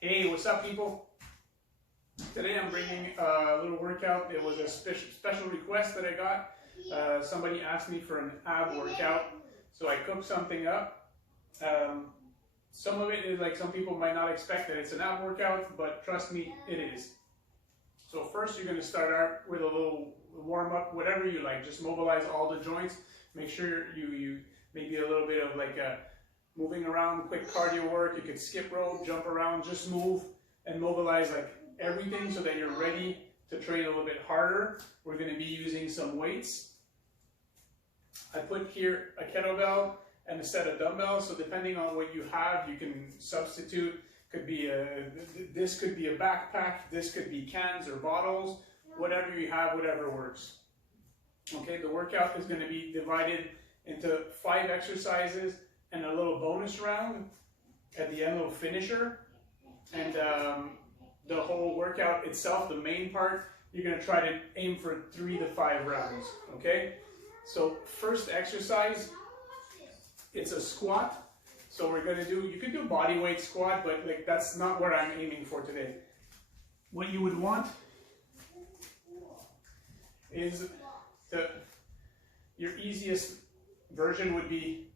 Hey, what's up, people? Today I'm bringing a little workout. It was a special request that I got. Somebody asked me for an ab workout, so I cooked something up. Some of it is like some people might not expect that it's an ab workout, but trust me, it is. So first you're going to start out with a little warm-up, whatever you like. Just mobilize all the joints. Make sure you maybe a little bit of like a moving around, quick cardio work. You could skip rope, jump around, just move and mobilize like everything so that you're ready to train a little bit harder. We're going to be using some weights. I put here a kettlebell and a set of dumbbells, so depending on what you have, you can substitute. Could be this could be a backpack, this could be cans or bottles, whatever you have, whatever works. Okay, the workout is going to be divided into 5 exercises and a little bonus round at the end, a little finisher. And the whole workout itself, the main part, you're going to try to aim for 3 to 5 rounds. Okay, so first exercise, it's a squat. So we're going to do, you could do body weight squat, but like that's not what I'm aiming for today. What you would want is your easiest version would be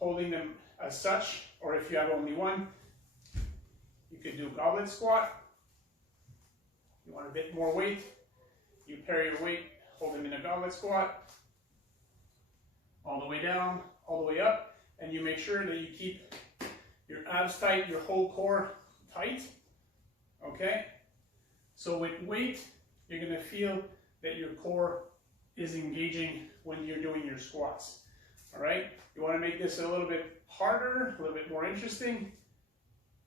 holding them as such, or if you have only one, you could do goblet squat. You want a bit more weight, you pair your weight, hold them in a goblet squat, all the way down, all the way up. And you make sure that you keep your abs tight, your whole core tight, okay? So with weight, you're gonna feel that your core is engaging when you're doing your squats, all right? You wanna make this a little bit harder, a little bit more interesting.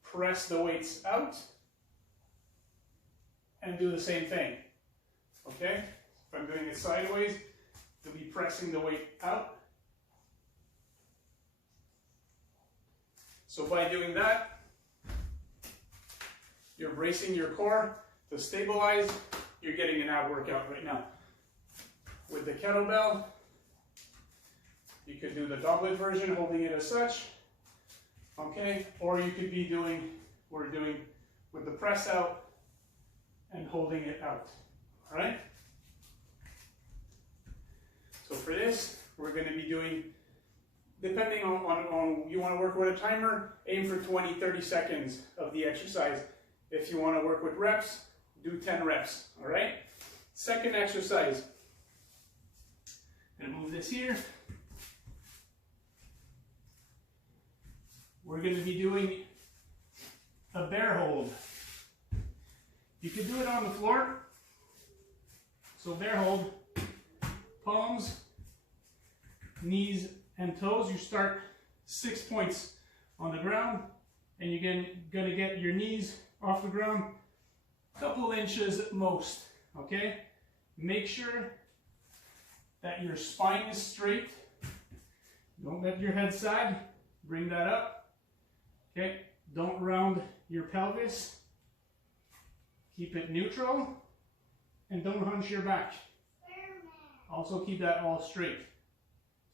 Press the weights out and do the same thing, okay? If I'm doing it sideways, you'll be pressing the weight out. So by doing that, you're bracing your core to stabilize. You're getting an ab workout right now. With the kettlebell, you could do the goblet version, holding it as such, okay? Or you could be doing, we're doing with the press out and holding it out, all right? So for this, we're going to be doing, depending on you want to work with a timer, aim for 20-30 seconds of the exercise. If you want to work with reps, do 10 reps, all right? Second exercise, I'm going to move this here. We're going to be doing a bear hold. You can do it on the floor. So bear hold, palms, knees, and toes. You start 6 points on the ground, and you're gonna get your knees off the ground a couple inches at most, okay? Make sure that your spine is straight. Don't let your head sag. Bring that up, okay? Don't round your pelvis. Keep it neutral, and don't hunch your back. Also keep that all straight.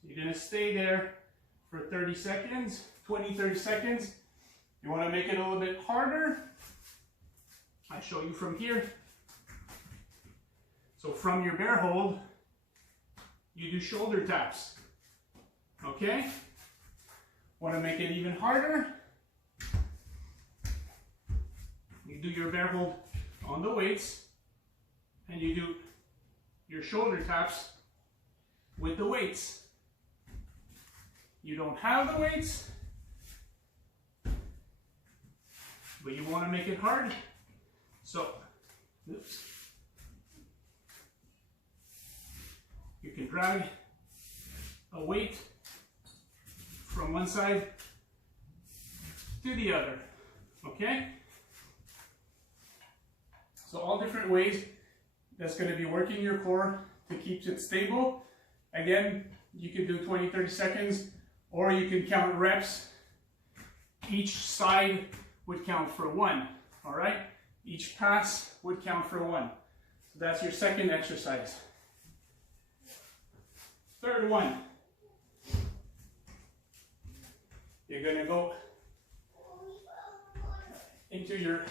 You're going to stay there for 30 seconds, 20-30 seconds. You want to make it a little bit harder. I show you from here. So from your bear hold, you do shoulder taps. Okay? Want to make it even harder? You do your bear hold on the weights, and you do your shoulder taps with the weights. You don't have the weights, but you want to make it hard. So, oops. You can drag a weight from one side to the other, okay? So all different ways that's going to be working your core to keep it stable. Again, you can do 20-30 seconds. Or you can count reps. Each side would count for 1, all right? Each pass would count for 1. So that's your second exercise. Third one. You're gonna go into your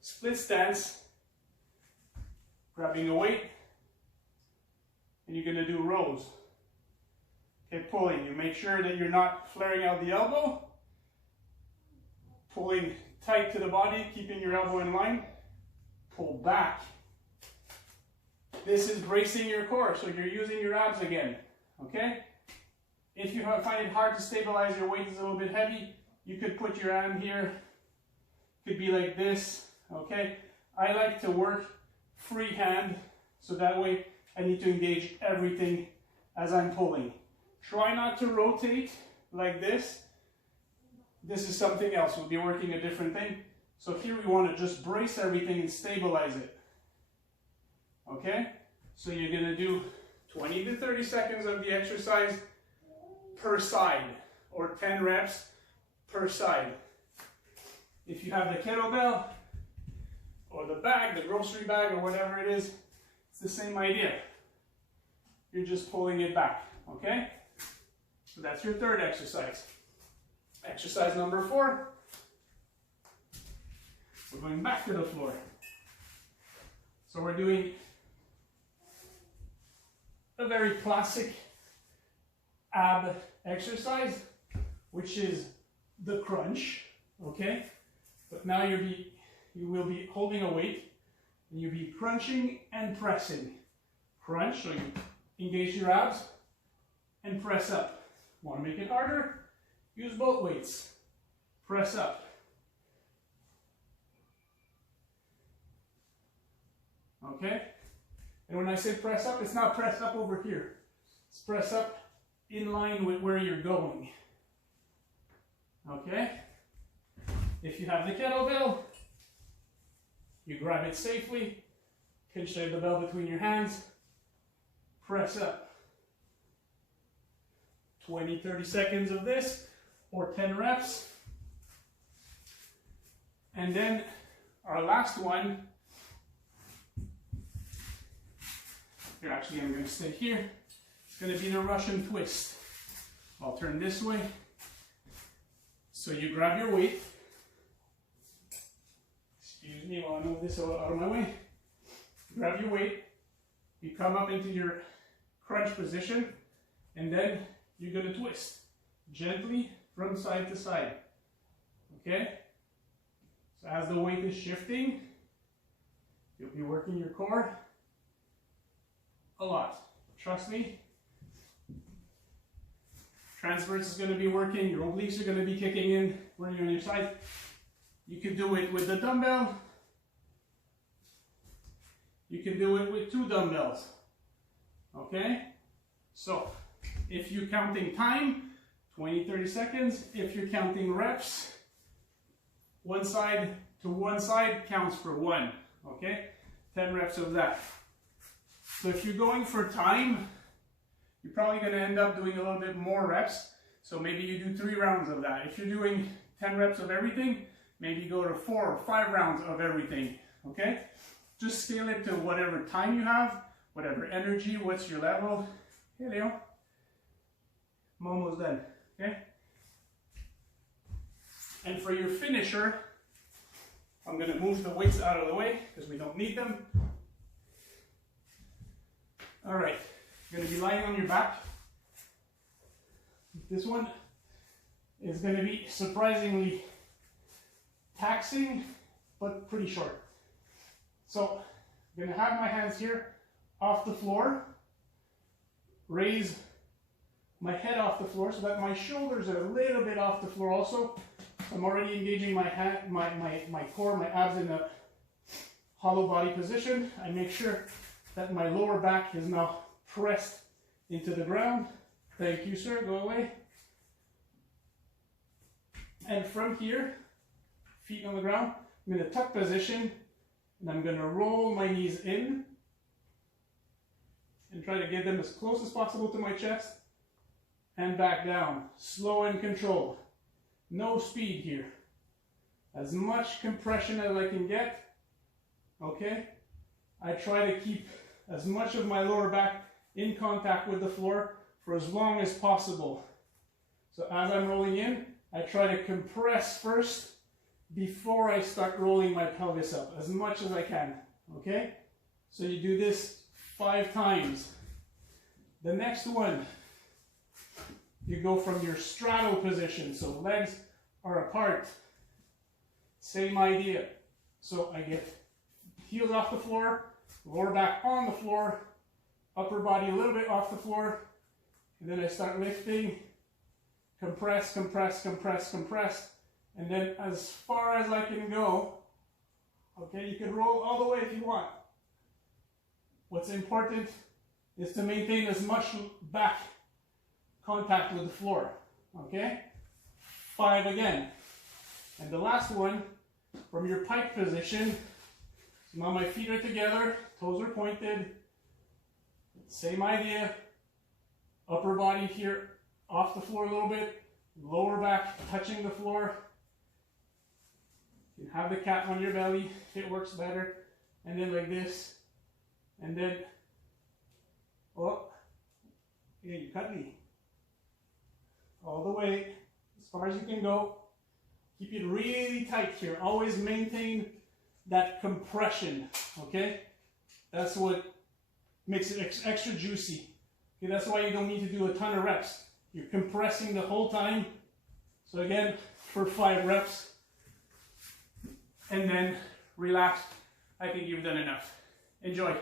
split stance, grabbing a weight, and you're going to do rows. Okay, pulling. You make sure that you're not flaring out the elbow. Pulling tight to the body, keeping your elbow in line. Pull back. This is bracing your core, so you're using your abs again. Okay? If you find it hard to stabilize, your weight is a little bit heavy, you could put your hand here. Could be like this. Okay? I like to work freehand, so that way I need to engage everything as I'm pulling. Try not to rotate like this. This is something else. We'll be working a different thing. So here we want to just brace everything and stabilize it. Okay? So you're going to do 20 to 30 seconds of the exercise per side, or 10 reps per side. If you have the kettlebell, or the bag, the grocery bag, or whatever it is, it's the same idea. You're just pulling it back, okay? So that's your third exercise. Exercise number 4. We're going back to the floor. So we're doing a very classic ab exercise, which is the crunch, okay? But now you will be holding a weight, and you'll be crunching and pressing. Crunch, so you engage your abs, and press up. Want to make it harder? Use both weights. Press up. Okay? And when I say press up, it's not press up over here. It's press up in line with where you're going. Okay? If you have the kettlebell, you grab it safely, pinch the bell between your hands, press up. 20, 30 seconds of this, or 10 reps. And then our last one, here actually I'm going to stay here, it's going to be the Russian twist. I'll turn this way. So you grab your weight. Excuse me while I move this out of my way. Grab your weight. You come up into your crunch position, and then you're going to twist gently from side to side. Okay? So as the weight is shifting, you'll be working your core a lot. Trust me. Transverse is going to be working, your obliques are going to be kicking in when you're on your side. You can do it with the dumbbell. You can do it with 2 dumbbells. Okay? So, if you're counting time, 20, 30 seconds. If you're counting reps, one side to one side counts for 1. Okay? 10 reps of that. So if you're going for time, you're probably going to end up doing a little bit more reps. So maybe you do 3 rounds of that. If you're doing 10 reps of everything, maybe go to 4 or 5 rounds of everything. Okay? Just scale it to whatever time you have, whatever energy, what's your level. Hey Leo, I'm almost done. Okay? And for your finisher, I'm going to move the weights out of the way because we don't need them. All right, you're going to be lying on your back. This one is going to be surprisingly taxing, but pretty short. So I'm going to have my hands here off the floor, raise my head off the floor so that my shoulders are a little bit off the floor also. I'm already engaging my core, my abs in a hollow body position. I make sure that my lower back is now pressed into the ground. Thank you, sir. Go away. And from here, feet on the ground, I'm in a tuck position, and I'm going to roll my knees in and try to get them as close as possible to my chest and back down. Slow and controlled. No speed here. As much compression as I can get. Okay? I try to keep as much of my lower back in contact with the floor for as long as possible. So as I'm rolling in, I try to compress first before I start rolling my pelvis up as much as I can, okay? So you do this 5 times. The next one, you go from your straddle position, so legs are apart. Same idea. So I get heels off the floor, lower back on the floor, upper body a little bit off the floor, and then I start lifting, compress, compress, compress, compress, and then as far as I can go. Okay, you can roll all the way if you want. What's important is to maintain as much back contact with the floor. Okay, 5 again. And the last one, from your pike position, so now my feet are together, toes are pointed, same idea, upper body here off the floor a little bit, lower back touching the floor. You can have the cat on your belly if it works better, and then like this, and then, oh, yeah, you cut me. All the way, as far as you can go. Keep it really tight here. Always maintain that compression, okay? That's what makes it extra juicy. Okay, that's why you don't need to do a ton of reps. You're compressing the whole time. So again, for 5 reps, and then relax. I think you've done enough. Enjoy.